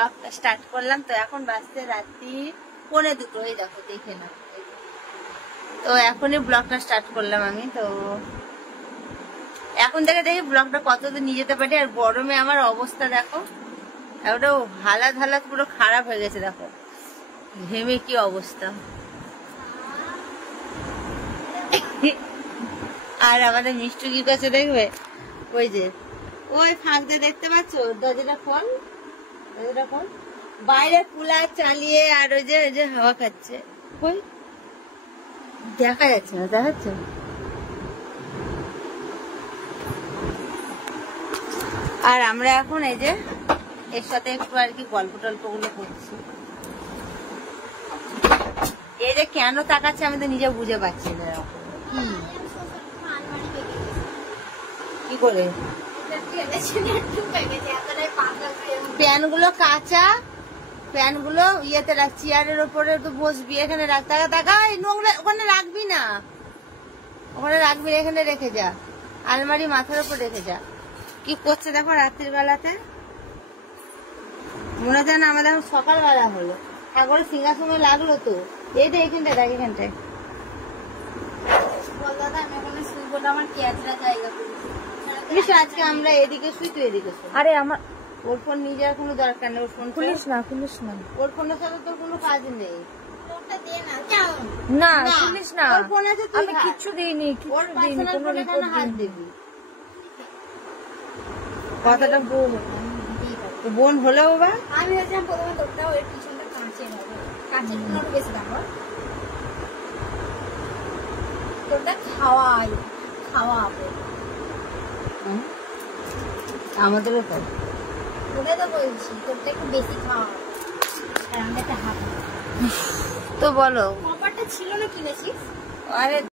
ব্লগটা স্টার্ট করলাম। তো এখন বাজতে রাত্রি 1:45, এই দেখো দেখে না। তো এখনই ব্লগটা স্টার্ট করলাম আমি। তো এখন থেকে দেখি ব্লগটা কতদূর নিয়ে যেতে পারি। আর গরমে আমার অবস্থা দেখো, একটা হালাত পুরো খারাপ হয়ে গেছে দেখো, ঘেমে কি অবস্থা। আর আমাদের মিষ্টি কি করছে দেখবে, ওই যে ওই ফাঁকতে দেখতে পাচ্ছ, দরজাটা খোল, বাইরে কুলার চালিয়ে আর ওই যে হাওয়া খাচ্ছে। কই দেখা যাচ্ছে না, দেখাচ্ছে। আর আমরা এখন এই যে এর সাথে একটু আর কি গল্প টল্প গুলো করছি। এই যে কেন তাকাচ্ছে আমি তো নিজে বুঝে পাচ্ছি না। কি করে প্যানগুলো কাঁচা, প্যানগুলো ইয়েতে রাখ, চেয়ারের ওপরে তো বসবি, এখানে রাখ। টাকা নোংরা ওখানে রাখবি না, ওখানে রাখবি, এখানে রেখে যা, আলমারি মাথার উপর রেখে যা। কি করছে দেখো রাত্রির বেলাতে, মনে হচ্ছে না আমাদের এখন সকালবেলা হলো। একবারে সিংহাসনে লাগলো তো। এইটা এখানটায় দেখ, এখানটায় আজকে আমরা এদিকে শুই, তুই এদিকে শুই। আরে আমার ওর ফোন নিয়ে যাওয়ার কোনো দরকার নেই। ওর ফোন খুলিস না। ওর ফোনের সাথে তোর কোনো কাজ নেই। না খুলিস না, ওর ফোন আছে, আমি কিচ্ছু দিইনি, ওর পার্সোনাল ফোনে কেন হাত দিবি? কথাটা বোন হলেও বা আমি ভেবেছিলাম প্রথমে তোরটা ওই পিছনটা কাঁচে হবে, কাঁচের জন্য বেশি দাম। তোরটা খাওয়াবো আমাদেরও তাই। ওটাই তো বলছি, তোরটা একটু বেশি খাওয়াবো। আর আমরা একটা হাত তো বলো, কপারটা ছিল না, কিনেছিস? আরে